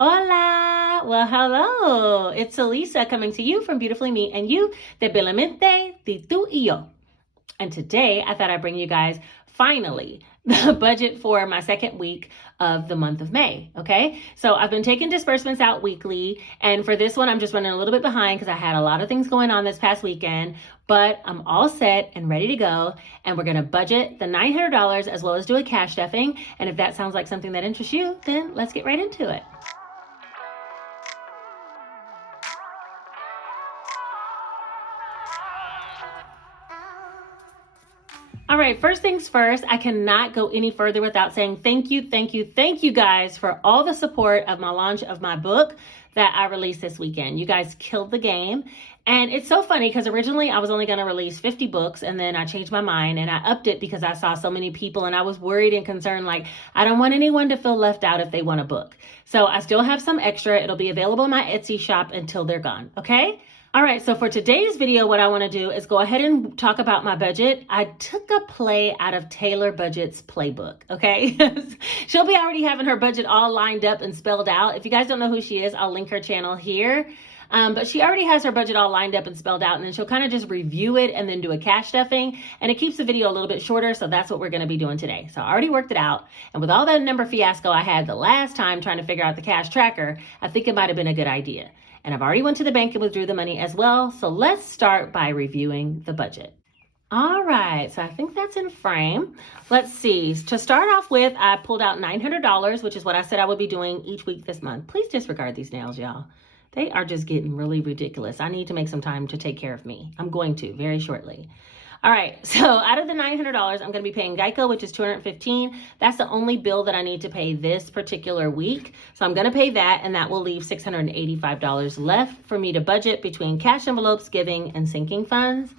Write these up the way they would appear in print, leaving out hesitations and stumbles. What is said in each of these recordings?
Hola! Well, hello! It's Elisa coming to you from Beautifully Me and You, de Bellamente, de tú y yo. And today I thought I'd bring you guys, finally, the budget for my second week of the month of May, okay? So I've been taking disbursements out weekly, and for this one, I'm just running a little bit behind because I had a lot of things going on this past weekend, but I'm all set and ready to go, and we're gonna budget the $900 as well as do a cash stuffing, and if that sounds like something that interests you, then let's get right into it. All right, first things first, I cannot go any further without saying thank you guys for all the support of my launch of my book that I released this weekend. You guys killed the game. And it's so funny because originally I was only going to release 50 books and then I changed my mind and I upped it because I saw so many people and I was worried and concerned, like, I don't want anyone to feel left out if they want a book. So I still have some extra. It'll be available in my Etsy shop until they're gone, okay? All right, so for today's video, what I want to do is go ahead and talk about my budget. I took a play out of Taylor Budget's playbook, okay? She'll be already having her budget all lined up and spelled out. If you guys don't know who she is, I'll link her channel here. But she already has her budget all lined up and spelled out, and then she'll kind of just review it and then do a cash stuffing, and it keeps the video a little bit shorter, so that's what we're going to be doing today. So I already worked it out, and with all that number fiasco I had the last time trying to figure out the cash tracker, I think it might have been a good idea. And I've already went to the bank and withdrew the money as well. So let's start by reviewing the budget. All right, so I think that's in frame. Let's see. To start off with, I pulled out $900, which is what I said I would be doing each week this month. Please disregard these nails, y'all. They are just getting really ridiculous. I need to make some time to take care of me. I'm going to very shortly. All right, so out of the $900, I'm going to be paying Geico, which is $215. That's the only bill that I need to pay this particular week. So I'm going to pay that, and that will leave $685 left for me to budget between cash envelopes, giving, and sinking funds.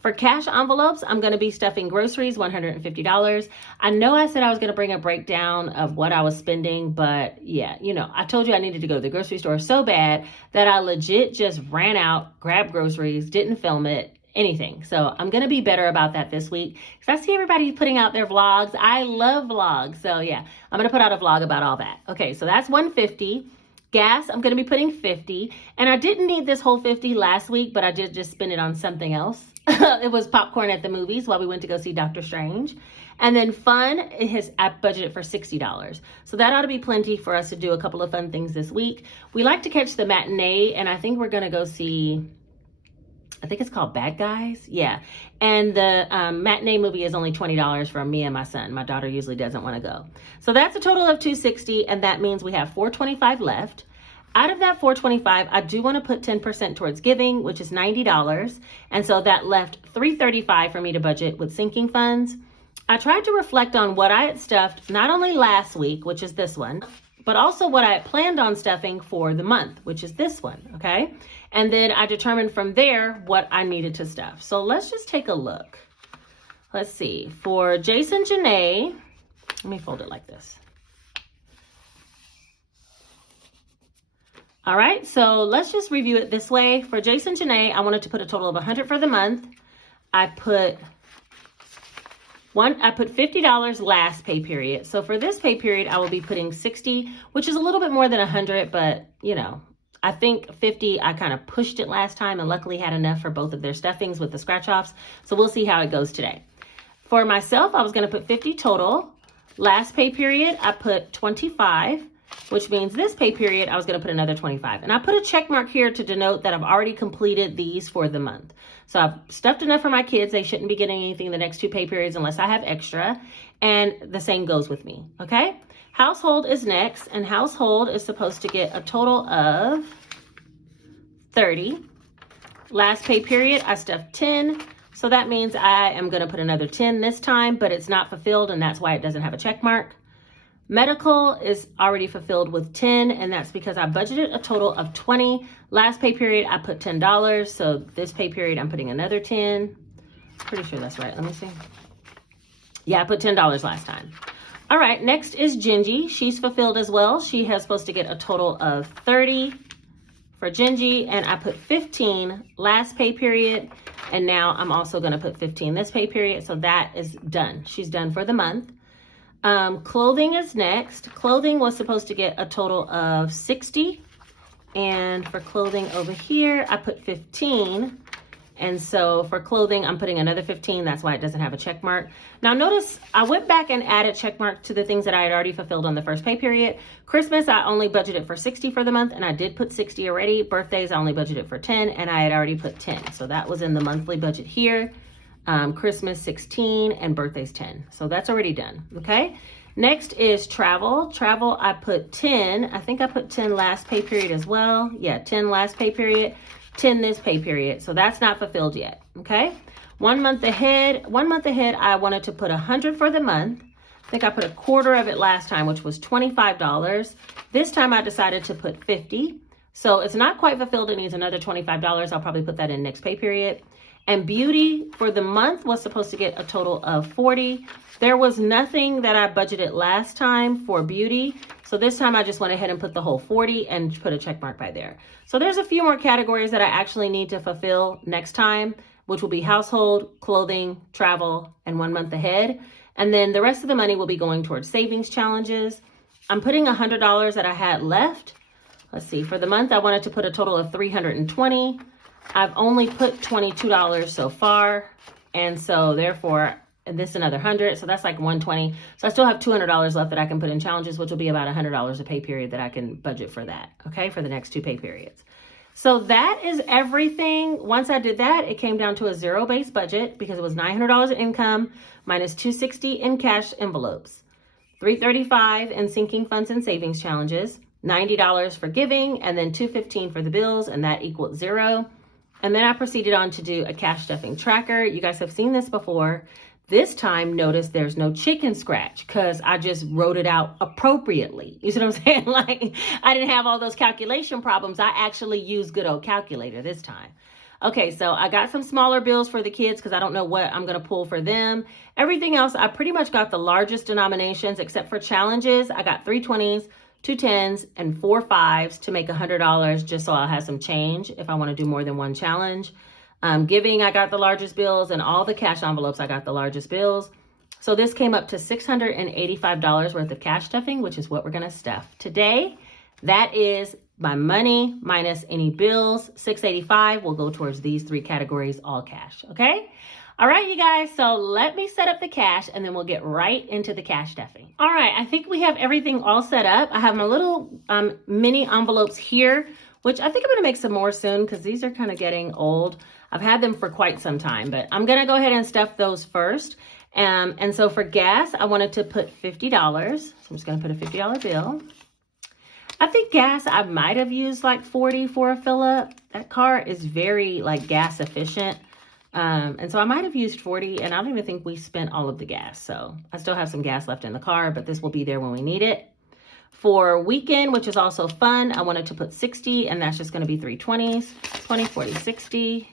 For cash envelopes, I'm going to be stuffing groceries, $150. I know I said I was going to bring a breakdown of what I was spending, but yeah, I told you I needed to go to the grocery store so bad that I legit just ran out, grabbed groceries, didn't film it, anything. So I'm going to be better about that this week because I see everybody putting out their vlogs. I love vlogs. So yeah, I'm going to put out a vlog about all that. Okay, so that's $150. Gas, I'm going to be putting $50. And I didn't need this whole $50 last week, but I did just spend it on something else. It was popcorn at the movies while we went to go see Doctor Strange. And then fun, I budgeted for $60. So that ought to be plenty for us to do a couple of fun things this week. We like to catch the matinee, and I think we're going to go see, I think it's called Bad Guys. Yeah. And the matinee movie is only $20 for me and my son. My daughter usually doesn't want to go. So that's a total of $260, and that means we have $425 left. Out of that $425, I do want to put 10% towards giving, which is $90. And so that left $335 for me to budget with sinking funds. I tried to reflect on what I had stuffed, not only last week, which is this one, but also what I had planned on stuffing for the month, which is this one, okay? And then I determined from there what I needed to stuff. So let's just take a look. Let's see. For Jason Janae, let me fold it like this. All right, so let's just review it this way. For Jason Janae, I wanted to put a total of $100 for the month. I put $50 last pay period. So for this pay period, I will be putting $60, which is a little bit more than $100, but I think $50, I kind of pushed it last time and luckily had enough for both of their stuffings with the scratch offs. So we'll see how it goes today. For myself, I was going to put $50 total. Last pay period, I put $25, which means this pay period, I was going to put another $25. And I put a check mark here to denote that I've already completed these for the month. So I've stuffed enough for my kids. They shouldn't be getting anything the next two pay periods unless I have extra. And the same goes with me, okay? Household is next, and household is supposed to get a total of $30. Last pay period, I stuffed $10. So that means I am going to put another $10 this time, but it's not fulfilled, and that's why it doesn't have a check mark. Medical is already fulfilled with $10, and that's because I budgeted a total of $20. Last pay period, I put $10. So this pay period, I'm putting another $10. Pretty sure that's right. Let me see. Yeah, I put $10 last time. All right, next is Gingy. She's fulfilled as well. She has supposed to get a total of $30 for Gingy, and I put $15 last pay period, and now I'm also going to put $15 this pay period. So that is done. She's done for the month. Clothing is next. Clothing was supposed to get a total of 60. And for clothing over here, I put 15. And so for clothing, I'm putting another 15. That's why it doesn't have a check mark. Now notice I went back and added check mark to the things that I had already fulfilled on the first pay period. Christmas, I only budgeted for 60 for the month, and I did put 60 already. Birthdays, I only budgeted for 10, and I had already put 10. So that was in the monthly budget here. Christmas 16 and birthdays 10. So that's already done. Okay. Next is travel. Travel, I put 10. I think I put 10 last pay period as well. Yeah, 10 last pay period. 10 this pay period. So that's not fulfilled yet. Okay. 1 month ahead, I wanted to put 100 for the month. I think I put a quarter of it last time, which was $25. This time I decided to put 50. So it's not quite fulfilled. It needs another $25. I'll probably put that in next pay period. And beauty for the month was supposed to get a total of 40. There was nothing that I budgeted last time for beauty. So this time I just went ahead and put the whole 40 and put a check mark by there. So there's a few more categories that I actually need to fulfill next time, which will be household, clothing, travel, and 1 month ahead. And then the rest of the money will be going towards savings challenges. I'm putting $100 that I had left. Let's see, for the month, I wanted to put a total of $320. I've only put $22 so far. And so therefore, and this another 100. So that's like 120. So I still have $200 left that I can put in challenges, which will be about $100 a pay period that I can budget for that. Okay. For the next 2 pay periods. So that is everything. Once I did that, it came down to a zero-based budget because it was $900 in income minus $260 in cash envelopes, $335 in sinking funds and savings challenges, $90 for giving, and then $215 for the bills. And that equaled 0. And then I proceeded on to do a cash stuffing tracker. You guys have seen this before. This time, notice there's no chicken scratch because I just wrote it out appropriately. You see what I'm saying? Like I didn't have all those calculation problems. I actually used good old calculator this time. Okay, so I got some smaller bills for the kids because I don't know what I'm going to pull for them. Everything else, I pretty much got the largest denominations except for challenges. I got 3 20s, 2 10s, and 4 5s to make $100 just so I'll have some change if I want to do more than one challenge. Giving, I got the largest bills, and all the cash envelopes, I got the largest bills. So this came up to $685 worth of cash stuffing, which is what we're going to stuff today. That is my money minus any bills. $685 will go towards these 3 categories, all cash. Okay. All right, you guys. So let me set up the cash and then we'll get right into the cash stuffing. All right. I think we have everything all set up. I have my little mini envelopes here, which I think I'm going to make some more soon because these are kind of getting old. I've had them for quite some time, but I'm going to go ahead and stuff those first. And so for gas, I wanted to put $50. So I'm just going to put a $50 bill. I think gas, I might have used like 40 for a fill up. That car is very like gas efficient. And so I might have used 40 and I don't even think we spent all of the gas. So I still have some gas left in the car, but this will be there when we need it. For weekend, which is also fun, I wanted to put 60 and that's just going to be 3 20s, 20, 40, 60.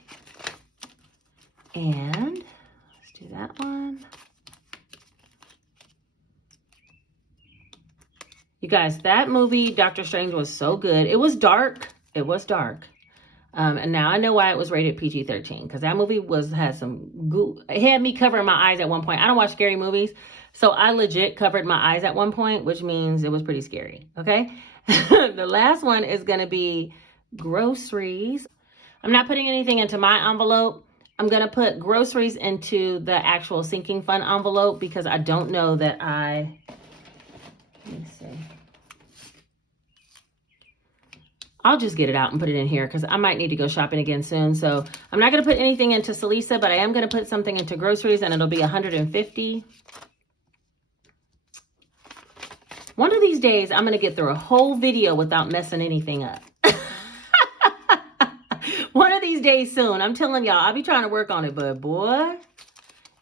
And let's do that one. You guys, that movie, Doctor Strange, was so good. It was dark. It was dark. And now I know why it was rated PG-13 because that movie had some goo. It had me covering my eyes at one point. I don't watch scary movies. So I legit covered my eyes at one point, which means it was pretty scary. Okay. The last one is going to be groceries. I'm not putting anything into my envelope. I'm going to put groceries into the actual sinking fund envelope because I don't know that let me see. I'll just get it out and put it in here because I might need to go shopping again soon. So I'm not going to put anything into Salisa, but I am going to put something into groceries and it'll be $150. One of these days, I'm going to get through a whole video without messing anything up. One of these days soon. I'm telling y'all, I'll be trying to work on it, but boy,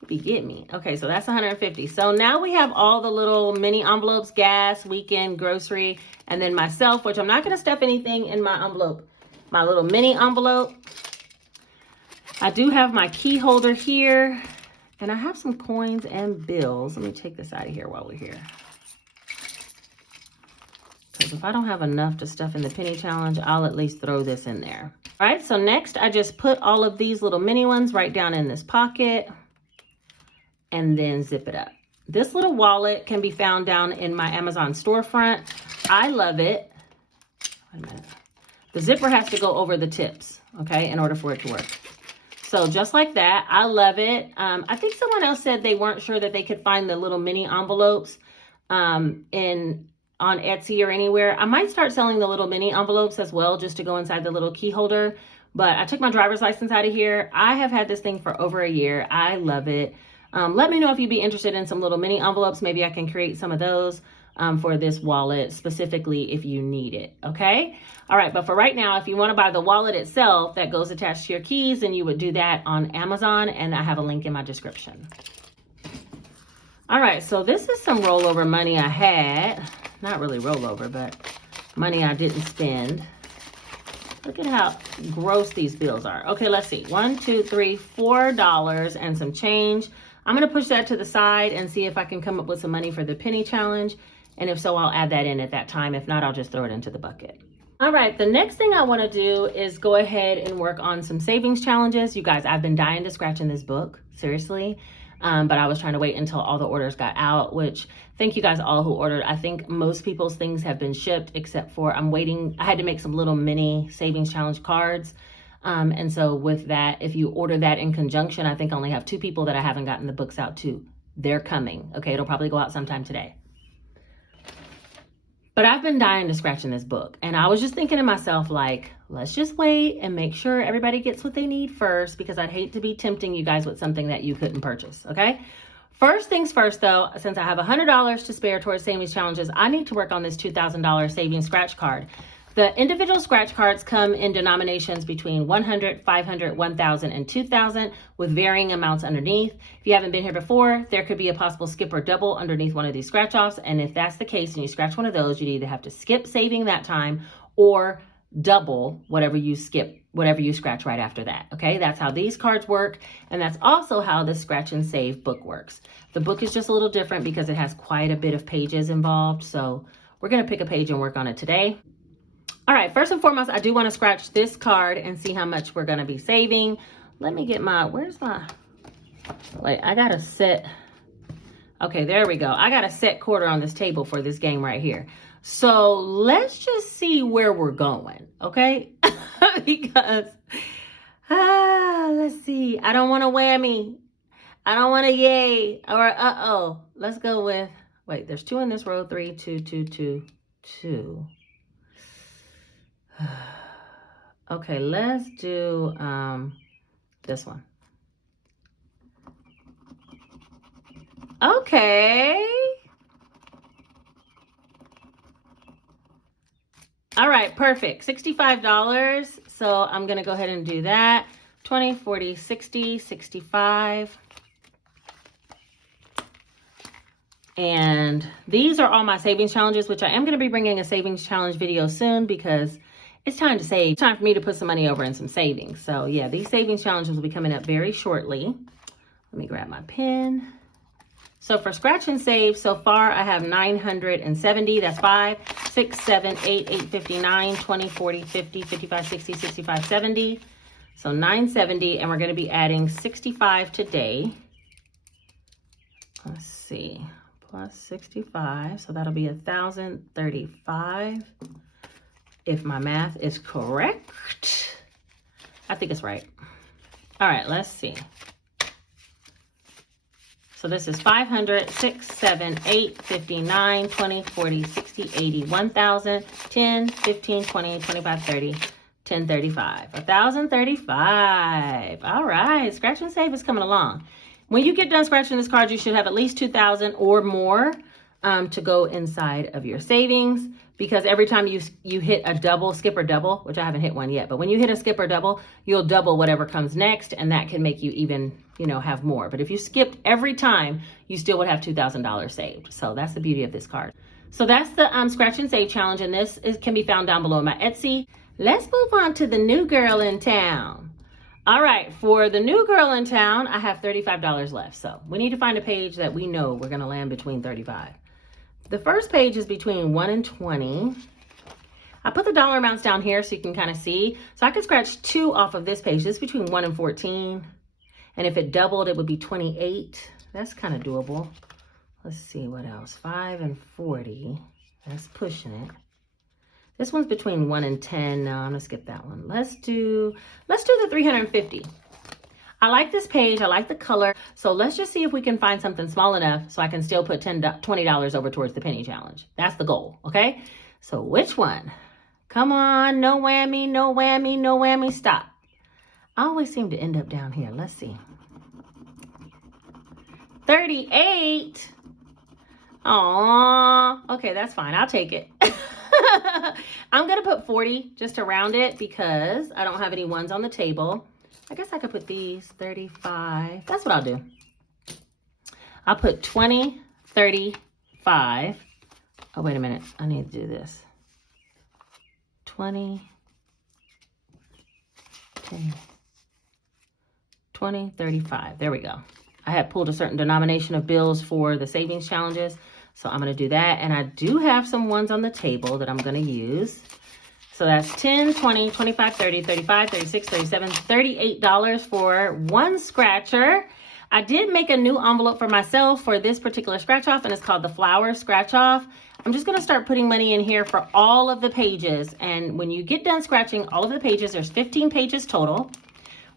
you get me. Okay, so that's $150. So now we have all the little mini envelopes, gas, weekend, grocery, and then myself, which I'm not going to stuff anything in my envelope, my little mini envelope. I do have my key holder here, and I have some coins and bills. Let me take this out of here while we're here. Because if I don't have enough to stuff in the penny challenge, I'll at least throw this in there. All right, so next I just put all of these little mini ones right down in this pocket and then zip it up. This little wallet can be found down in my Amazon storefront. I love it. Wait a minute. The zipper has to go over the tips, okay, in order for it to work. So just like that, I love it. I think someone else said they weren't sure that they could find the little mini envelopes on Etsy or anywhere. I might start selling the little mini envelopes as well, just to go inside the little key holder. But I took my driver's license out of here. I have had this thing for over a year. I love it. Let me know if you'd be interested in some little mini envelopes. Maybe I can create some of those for this wallet specifically if you need it, okay? All right, but for right now, if you want to buy the wallet itself that goes attached to your keys, then you would do that on Amazon, and I have a link in my description. All right, so this is some rollover money I had. Not really rollover, but money I didn't spend. Look at how gross these bills are. Okay, let's see. $1, $2, $3, $4 and some change. I'm going to push that to the side and see if I can come up with some money for the penny challenge. And if so, I'll add that in at that time. If not, I'll just throw it into the bucket. All right, the next thing I want to do is go ahead and work on some savings challenges. You guys, I've been dying to scratch in this book, seriously. But I was trying to wait until all the orders got out, which thank you guys all who ordered. I think most people's things have been shipped except for I'm waiting. I had to make some little mini savings challenge cards. And so with that, if you order that in conjunction, I think I only have 2 people that I haven't gotten the books out to. They're coming. Okay, it'll probably go out sometime today. But I've been dying to scratch in this book. And I was just thinking to myself, like, let's just wait and make sure everybody gets what they need first, because I'd hate to be tempting you guys with something that you couldn't purchase, okay? First things first, though, since I have $100 to spare towards savings challenges, I need to work on this $2,000 savings scratch card. The individual scratch cards come in denominations between 100, 500, 1,000, and 2,000 with varying amounts underneath. If you haven't been here before, there could be a possible skip or double underneath one of these scratch offs. And if that's the case and you scratch one of those, you'd either have to skip saving that time or double whatever you skip, whatever you scratch right after that. Okay, that's how these cards work. And that's also how the scratch and save book works. The book is just a little different because it has quite a bit of pages involved. So we're going to pick a page and work on it today. All right, first and foremost, I do want to scratch this card and see how much we're going to be saving. Let me get my, where's my, wait, I got to set, okay, there we go. I got a set quarter on this table for this game right here. So let's just see where we're going, okay? Because, let's see. I don't want to whammy. I don't want to yay or uh-oh. Let's go with, wait, there's 2 in this row, 3, 2, 2, 2, 2. Okay, let's do this one. Okay. All right, perfect. $65. So I'm going to go ahead and do that. 20, 40, 60, 65. And these are all my savings challenges, which I am going to be bringing a savings challenge video soon because it's time to save. It's time for me to put some money over in some savings. So yeah, these savings challenges will be coming up very shortly. Let me grab my pen. So for scratch and save, so far I have 970. That's 5, 6, 7, 8, 859, 20, 40, 50, 55, 60, 65, 70. So 970, and we're going to be adding 65 today. Let's see, plus 65. So that'll be 1,035. If my math is correct. I think it's right. All right, let's see. So this is 500, 6, 7, 8, 59, 20, 40, 60, 80, 1,000, 10, 15, 20, 25, 30, 10, 35. 1,035. All right, scratch and save is coming along. When you get done scratching this card, you should have at least 2,000 or more to go inside of your savings. Because every time you hit a double, skip or double, which I haven't hit one yet, but when you hit a skip or double, you'll double whatever comes next, and that can make you even, have more. But if you skipped every time, you still would have $2,000 saved. So that's the beauty of this card. So that's the scratch and save challenge, and this can be found down below in my Etsy. Let's move on to the new girl in town. All right, for the new girl in town, I have $35 left. So we need to find a page that we know we're going to land between 35. The first page is between 1 and 20. I put the dollar amounts down here so you can kind of see. So I could scratch 2 off of this page. This is between 1 and 14. And if it doubled, it would be 28. That's kind of doable. Let's see what else. 5 and 40. That's pushing it. This one's between 1 and 10. No, I'm gonna skip that one. Let's do the 350. I like this page. I like the color. So let's just see if we can find something small enough so I can still put $20 over towards the penny challenge. That's the goal, okay? So which one? Come on, no whammy, no whammy, no whammy, stop. I always seem to end up down here. Let's see. 38. Aww. Okay, that's fine. I'll take it. I'm going to put 40 just to round it because I don't have any ones on the table. I guess I could put these 35. That's what I'll do. I'll put 20, 35. Oh, wait a minute. I need to do this. 20, 10, 20, 35. There we go. I had pulled a certain denomination of bills for the savings challenges. So I'm going to do that. And I do have some ones on the table that I'm going to use. So that's 10, 20, 25, 30, 35, 36, 37, $38 for one scratcher. I did make a new envelope for myself for this particular scratch off, and it's called the flower scratch off. I'm just going to start putting money in here for all of the pages. And when you get done scratching all of the pages, there's 15 pages total.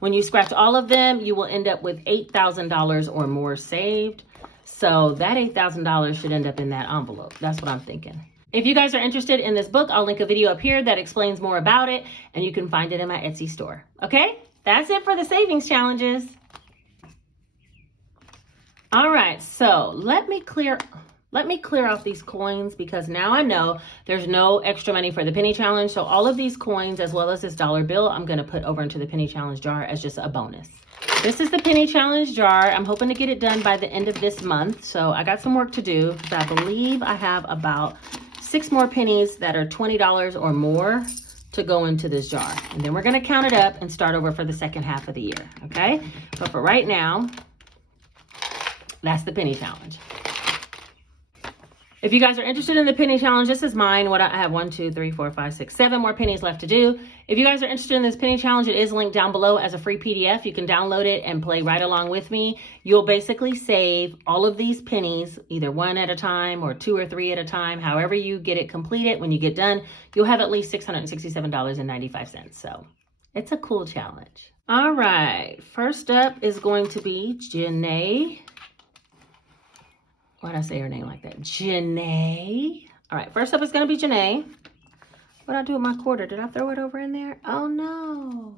When you scratch all of them, you will end up with $8,000 or more saved. So that $8,000 should end up in that envelope. That's what I'm thinking. If you guys are interested in this book, I'll link a video up here that explains more about it, and you can find it in my Etsy store. Okay, that's it for the savings challenges. All right, so let me clear off these coins because now I know there's no extra money for the penny challenge. So all of these coins, as well as this dollar bill, I'm going to put over into the penny challenge jar as just a bonus. This is the penny challenge jar. I'm hoping to get it done by the end of this month. So I got some work to do because I believe I have about 6 more pennies that are $20 or more to go into this jar. And then we're going to count it up and start over for the second half of the year. Okay. But for right now, that's the penny challenge. If you guys are interested in the penny challenge, this is mine. I have 1, 2, 3, 4, 5, 6, 7 more pennies left to do. If you guys are interested in this penny challenge, it is linked down below as a free PDF. You can download it and play right along with me. You'll basically save all of these pennies, either 1 at a time or 2 or 3 at a time. However you get it completed, when you get done, you'll have at least $667.95. So it's a cool challenge. All right, first up is going to be Janae. Why did I say her name like that? Janae. All right, first up is going to be Janae. What did I do with my quarter? Did I throw it over in there? Oh, no.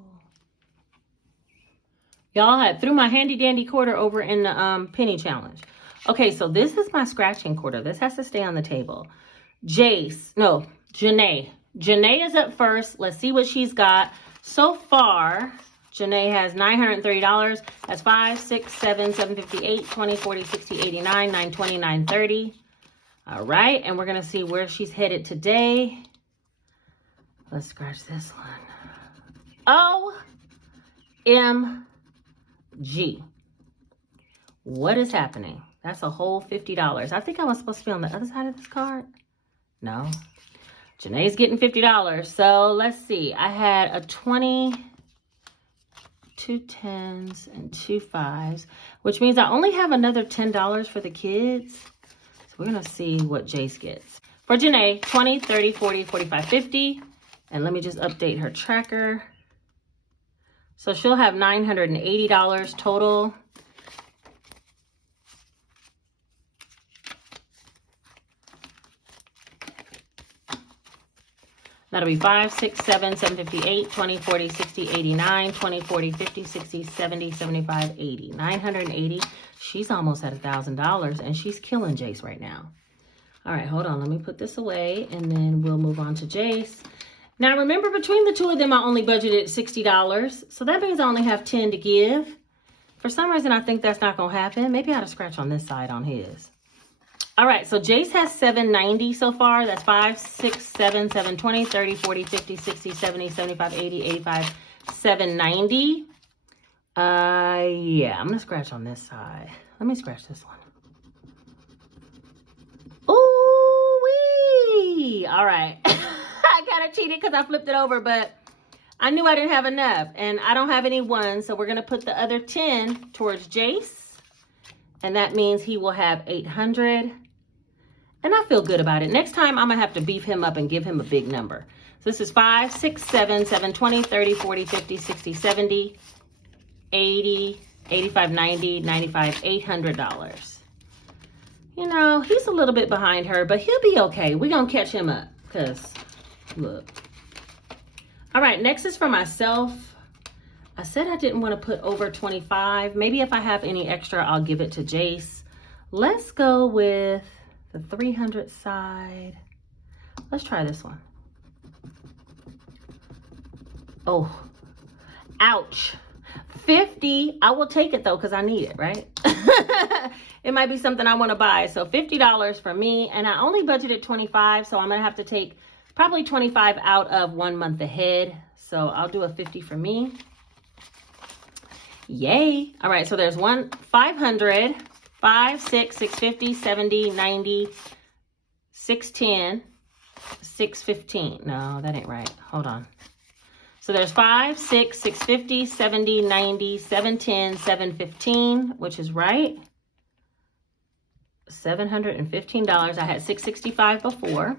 Y'all, I threw my handy dandy quarter over in the penny challenge. Okay, so this is my scratching quarter. This has to stay on the table. Janae. Janae is up first. Let's see what she's got. So far, Janae has $930. That's 5, 6, 7, 758, 20, 40, 60, 89, 920, 930. All right, and we're going to see where she's headed today. Let's scratch this one. OMG. What is happening? That's a whole $50. I think I was supposed to be on the other side of this card. No. Janae's getting $50. So let's see. I had a 20... 2 10s and 2 5s, which means I only have another $10 for the kids. So we're going to see what Jace gets. For Janae, 20, 30, 40, 45, 50. And let me just update her tracker. So she'll have $980 total. That'll be 5, 6, 7, 758, 20, 40, 60, 89, 20, 40, 50, 60, 70, 75, 80. 980. She's almost at $1,000 and she's killing Jace right now. All right, hold on. Let me put this away and then we'll move on to Jace. Now remember, between the two of them, I only budgeted $60. So that means I only have 10 to give. For some reason, I think that's not going to happen. Maybe I ought to scratch on this side on his. All right, so Jace has $790 so far. That's 5, 6, 7, 720, 30, 40, 50, 60, 70, 75, 80, 85, $790. Yeah, I'm going to scratch on this side. Let me scratch this one. Ooh-wee! All right. I kind of cheated because I flipped it over, but I knew I didn't have enough, and I don't have any ones, so we're going to put the other 10 towards Jace. And that means he will have 800. And I feel good about it. Next time, I'm going to have to beef him up and give him a big number. So this is 5, 6, 7, 720, 30, 40, 50, 60, 70, 80, 85, 90, 95, $800. You know, he's a little bit behind her, but he'll be okay. We're going to catch him up because, look. All right, next is for myself. I said I didn't want to put over 25. Maybe if I have any extra, I'll give it to Jace. Let's go with the 300 side. Let's try this one. Oh, ouch. 50. I will take it though, because I need it, right? It might be something I want to buy. So $50 for me. And I only budgeted 25. So I'm going to have to take probably 25 out of 1 month ahead. So I'll do a 50 for me. Yay. All right. So there's 500, 5, 6, 650, 70, 90, 610, 615. No, that ain't right. Hold on. So there's 5, 6, 650, 70, 90, 710, 715, which is right. $715. I had $665 before.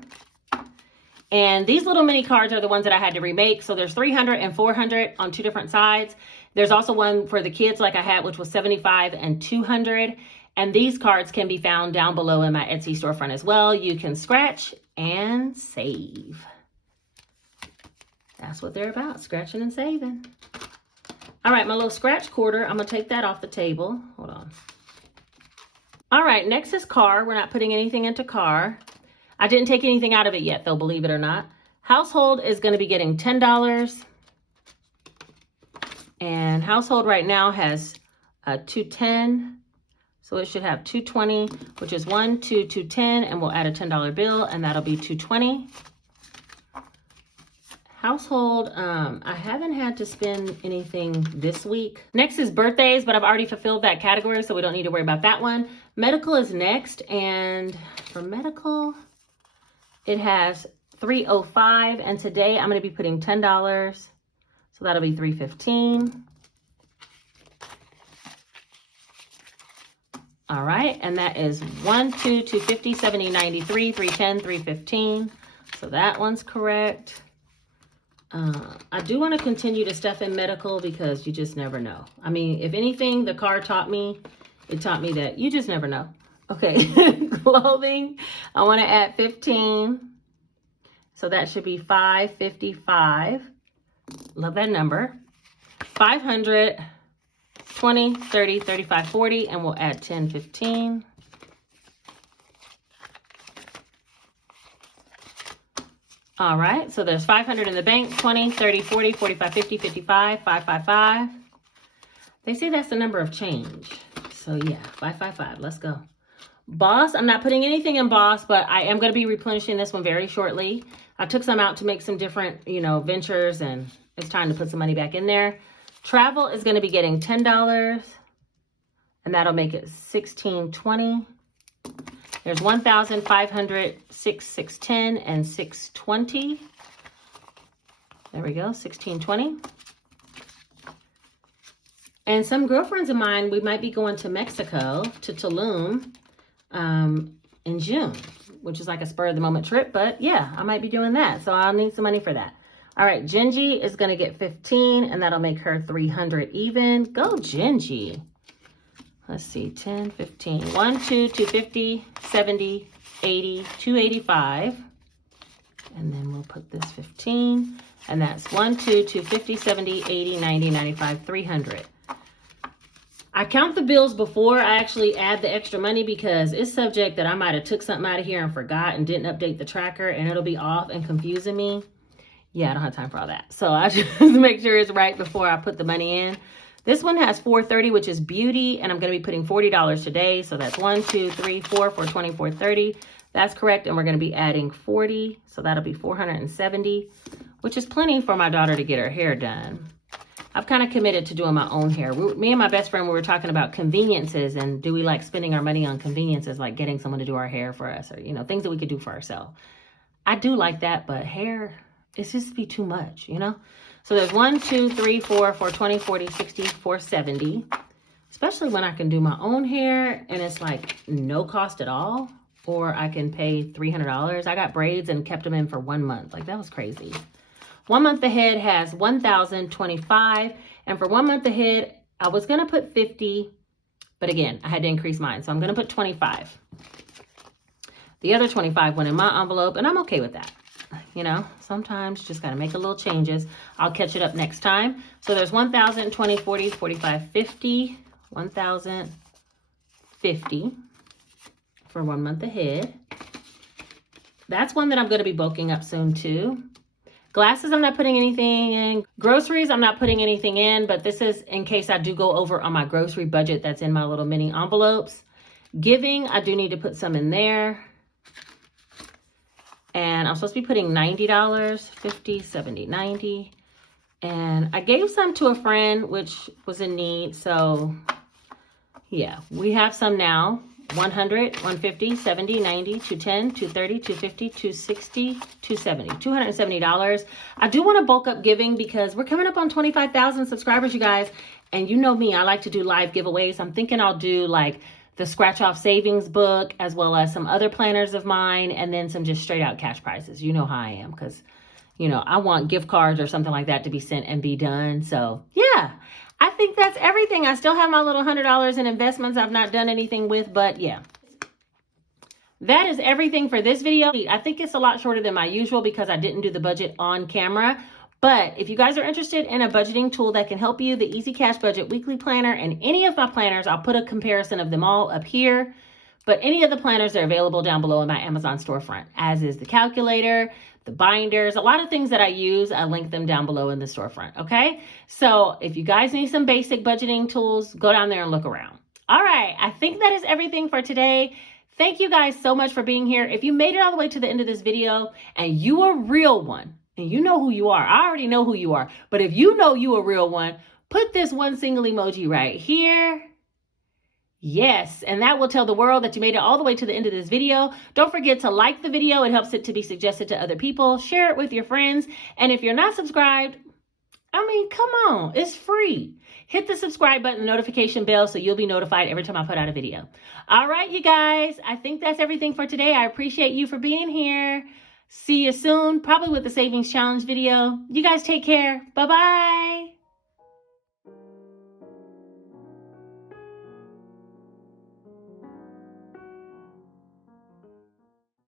And these little mini cards are the ones that I had to remake. So there's 300 and 400 on 2 different sides. There's also one for the kids like I had, which was 75 and 200. And these cards can be found down below in my Etsy storefront as well. You can scratch and save. That's what they're about, scratching and saving. All right, my little scratch quarter, I'm going to take that off the table. Hold on. All right, next is car. We're not putting anything into car. I didn't take anything out of it yet, though, believe it or not. Household is going to be getting $10. And household right now has 210. So it should have 220, which is 1, 2, 210, and we'll add a $10 bill, and that'll be 220. Household, I haven't had to spend anything this week. Next is birthdays, but I've already fulfilled that category, so we don't need to worry about that one. Medical is next, and for medical, it has $305, and today I'm going to be putting $10, so that'll be $315. All right, and that is 1, 2, 250, 70, 93, 310, 315. So that one's correct. I do want to continue to stuff in medical because you just never know. I mean, if anything, the card taught me, it taught me that you just never know. Okay, clothing, I want to add 15. So that should be 555. Love that number. 500, 20, 30, 35, 40, and we'll add 10, 15. All right, so there's 500 in the bank, 20, 30, 40, 45, 50, 55, 555. They say that's the number of change. So yeah, 555, let's go. Boss, I'm not putting anything in Boss, but I am going to be replenishing this one very shortly. I took some out to make some different, ventures, and it's time to put some money back in there. Travel is going to be getting $10, and that'll make it $16.20. There's 1,500, 6, 610, and 620. There we go, 1620. And some girlfriends of mine, we might be going to Mexico, to Tulum, in June, which is like a spur of the moment trip. But yeah, I might be doing that. So I'll need some money for that. All right, Gingy is going to get 15, and that'll make her 300 even. Go Gingy. Let's see, 10, 15, 1, 2, 250, 70, 80, 285. And then we'll put this 15. And that's 1, 2, 250, 70, 80, 90, 95, 300. I count the bills before I actually add the extra money because it's subject that I might have took something out of here and forgot and didn't update the tracker, and it'll be off and confusing me. Yeah, I don't have time for all that. So I just make sure it's right before I put the money in. This one has $430, which is beauty, and I'm going to be putting $40 today. So that's 1, 2, 3, 4, 420, 430. That's correct, and we're going to be adding 40. So that'll be 470, which is plenty for my daughter to get her hair done. I've kind of committed to doing my own hair. Me and my best friend, we were talking about conveniences, and do we like spending our money on conveniences, like getting someone to do our hair for us, or, things that we could do for ourselves. I do like that, but hair, it's just be too much, So there's 1, 2, 3, 4, 420, 40, 60, 470. especially when I can do my own hair and it's like no cost at all, or I can pay $300. I got braids and kept them in for 1 month. Like, that was crazy. 1 month ahead has 1,025, and for 1 month ahead, I was gonna put 50, but again, I had to increase mine, so I'm gonna put 25. The other 25 went in my envelope, and I'm okay with that. You know, sometimes you just got to make a little changes. I'll catch it up next time. So there's 1,000, 20, 40, 45, 50, 1,050 for 1 month ahead. That's one that I'm going to be bulking up soon too. Glasses, I'm not putting anything in. Groceries, I'm not putting anything in, but this is in case I do go over on my grocery budget that's in my little mini envelopes. Giving, I do need to put some in there. And I'm supposed to be putting $90, 50, 70, 90. And I gave some to a friend, which was in need. So yeah, we have some now. 100, 150, 70, 90, 210, 230, 250, 260, 270, $270. I do want to bulk up giving because we're coming up on 25,000 subscribers, you guys. And you know me, I like to do live giveaways. I'm thinking I'll do like the scratch off savings book, as well as some other planners of mine, and then some just straight out cash prizes. You know how I am, because, you know, I want gift cards or something like that to be sent and be done. So yeah, I think that's everything. I still have my little $100 in investments I've not done anything with, but yeah. That is everything for this video. I think it's a lot shorter than my usual because I didn't do the budget on camera. But if you guys are interested in a budgeting tool that can help you, the Easy Cash Budget Weekly Planner and any of my planners, I'll put a comparison of them all up here. But any of the planners are available down below in my Amazon storefront, as is the calculator, the binders, a lot of things that I use. I link them down below in the storefront, okay? So if you guys need some basic budgeting tools, go down there and look around. All right, I think that is everything for today. Thank you guys so much for being here. If you made it all the way to the end of this video and you a real one, and you know who you are. I already know who you are. But if you know you a real one, put this one single emoji right here. Yes, and that will tell the world that you made it all the way to the end of this video. Don't forget to like the video. It helps it to be suggested to other people. Share it with your friends. And if you're not subscribed, I mean, come on, it's free. Hit the subscribe button, notification bell, so you'll be notified every time I put out a video. All right, you guys, I think that's everything for today. I appreciate you for being here. See you soon, probably with the Savings Challenge video. You guys take care. Bye-bye.